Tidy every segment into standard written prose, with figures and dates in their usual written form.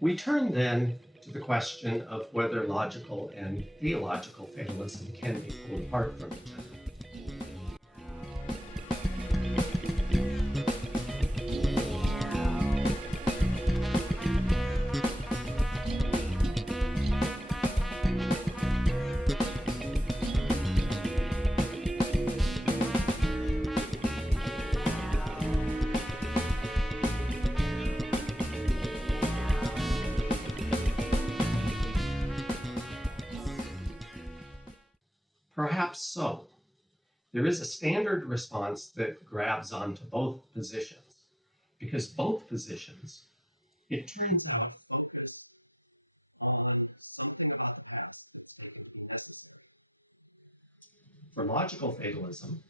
We turn then to the question of whether logical and theological fatalism can be pulled apart from each other. Perhaps so. There is a standard response that grabs onto both positions, because both positions, it turns out, for logical fatalism,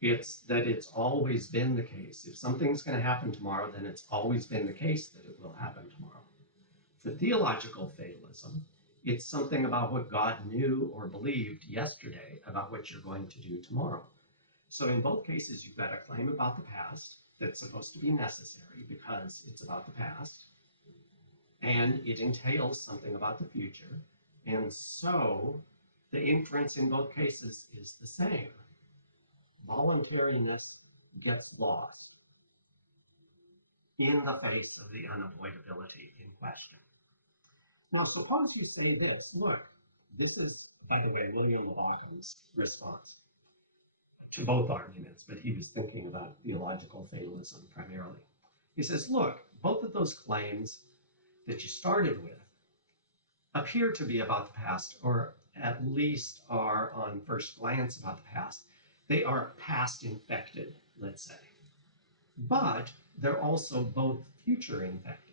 it's that it's always been the case. If something's going to happen tomorrow, then it's always been the case that it will happen tomorrow. For theological fatalism, it's something about what God knew or believed yesterday about what you're going to do tomorrow. So in both cases, you've got a claim about the past that's supposed to be necessary because it's about the past, and it entails something about the future. And so the inference in both cases is the same. Voluntariness gets lost in the face of the unavoidability in question. Now, suppose you say this, look, this is, by the way, William of Ockham's response to both arguments, but he was thinking about theological fatalism primarily. He says, look, both of those claims that you started with appear to be about the past, or at least are on first glance about the past. They are past infected, let's say. But they're also both future infected.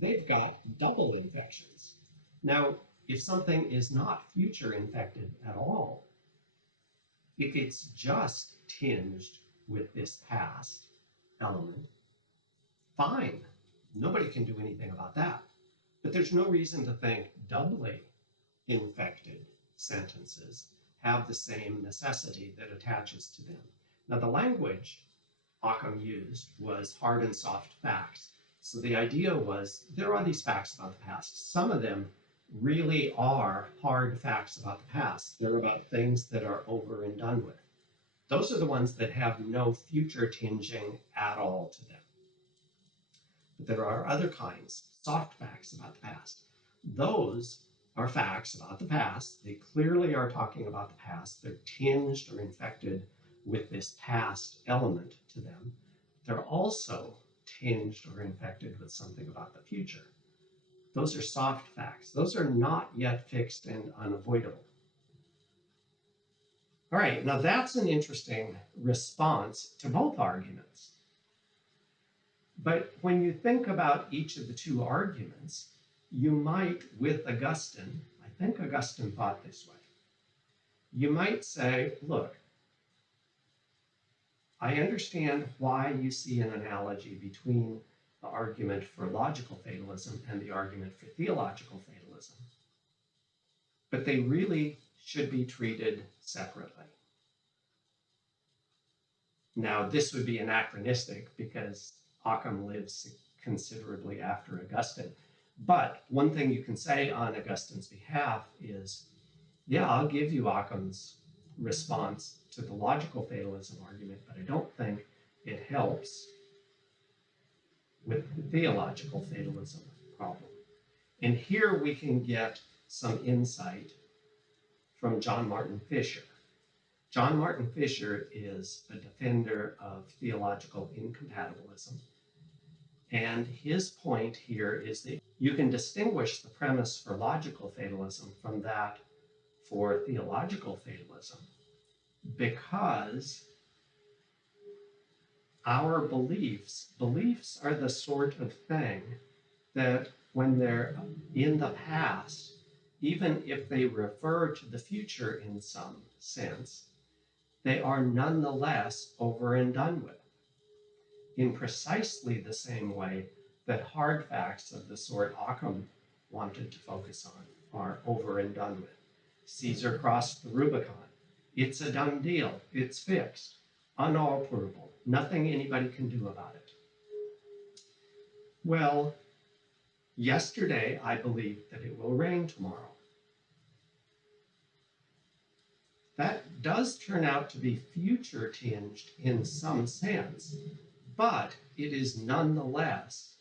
They've got double infections. Now, if something is not future infected at all, if it's just tinged with this past element, fine. Nobody can do anything about that. But there's no reason to think doubly infected sentences have the same necessity that attaches to them. Now, the language Occam used was hard and soft facts. So the idea was there are these facts about the past. Some of them really are hard facts about the past. They're about things that are over and done with. Those are the ones that have no future tinging at all to them. But there are other kinds, soft facts about the past. Those are facts about the past. They clearly are talking about the past. They're tinged or infected with this past element to them. They're also tinged or infected with something about the future. Those are soft facts. Those are not yet fixed and unavoidable. All right, now that's an interesting response to both arguments. But when you think about each of the two arguments, you might, with Augustine, I think Augustine thought this way, you might say, look, I understand why you see an analogy between the argument for logical fatalism and the argument for theological fatalism, but they really should be treated separately. Now, this would be anachronistic because Occam lives considerably after Augustine. But one thing you can say on Augustine's behalf is, yeah, I'll give you Occam's response to the logical fatalism argument, but I don't think it helps with the theological fatalism problem. And here we can get some insight from John Martin Fisher. John Martin Fisher is a defender of theological incompatibilism. And his point here is that you can distinguish the premise for logical fatalism from that for theological fatalism because our beliefs are the sort of thing that when they're in the past, even if they refer to the future in some sense, they are nonetheless over and done with, in precisely the same way that hard facts of the sort Occam wanted to focus on are over and done with. Caesar crossed the Rubicon. It's a done deal. It's fixed, unalterable. Nothing anybody can do about it. Well, Yesterday, I believed that it will rain tomorrow. That does turn out to be future tinged in some sense, but it is nonetheless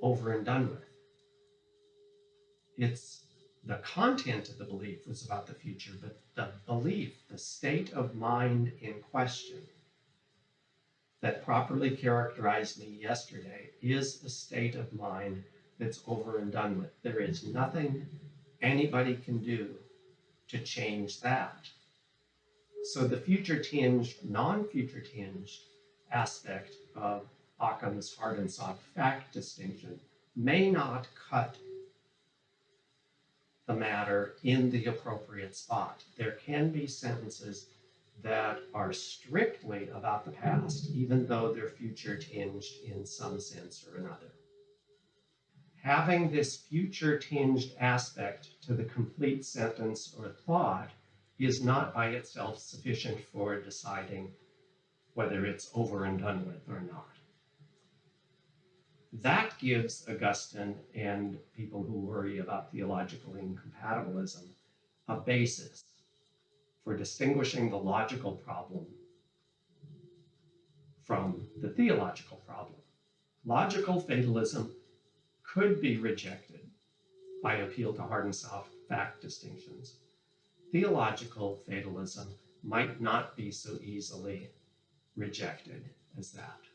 over and done with. It's the content of the belief was about the future, but the belief, the state of mind in question that properly characterized me yesterday is a state of mind that's over and done with. There is nothing anybody can do to change that. So the future tinged, non-future tinged aspect of Occam's hard and soft fact distinction may not cut the matter in the appropriate spot. There can be sentences that are strictly about the past, even though they're future tinged in some sense or another. Having this future tinged aspect to the complete sentence or thought is not by itself sufficient for deciding whether it's over and done with or not. That gives Augustine and people who worry about theological incompatibilism a basis for distinguishing the logical problem from the theological problem. Logical fatalism could be rejected by appeal to hard and soft fact distinctions. Theological fatalism might not be so easily rejected as that.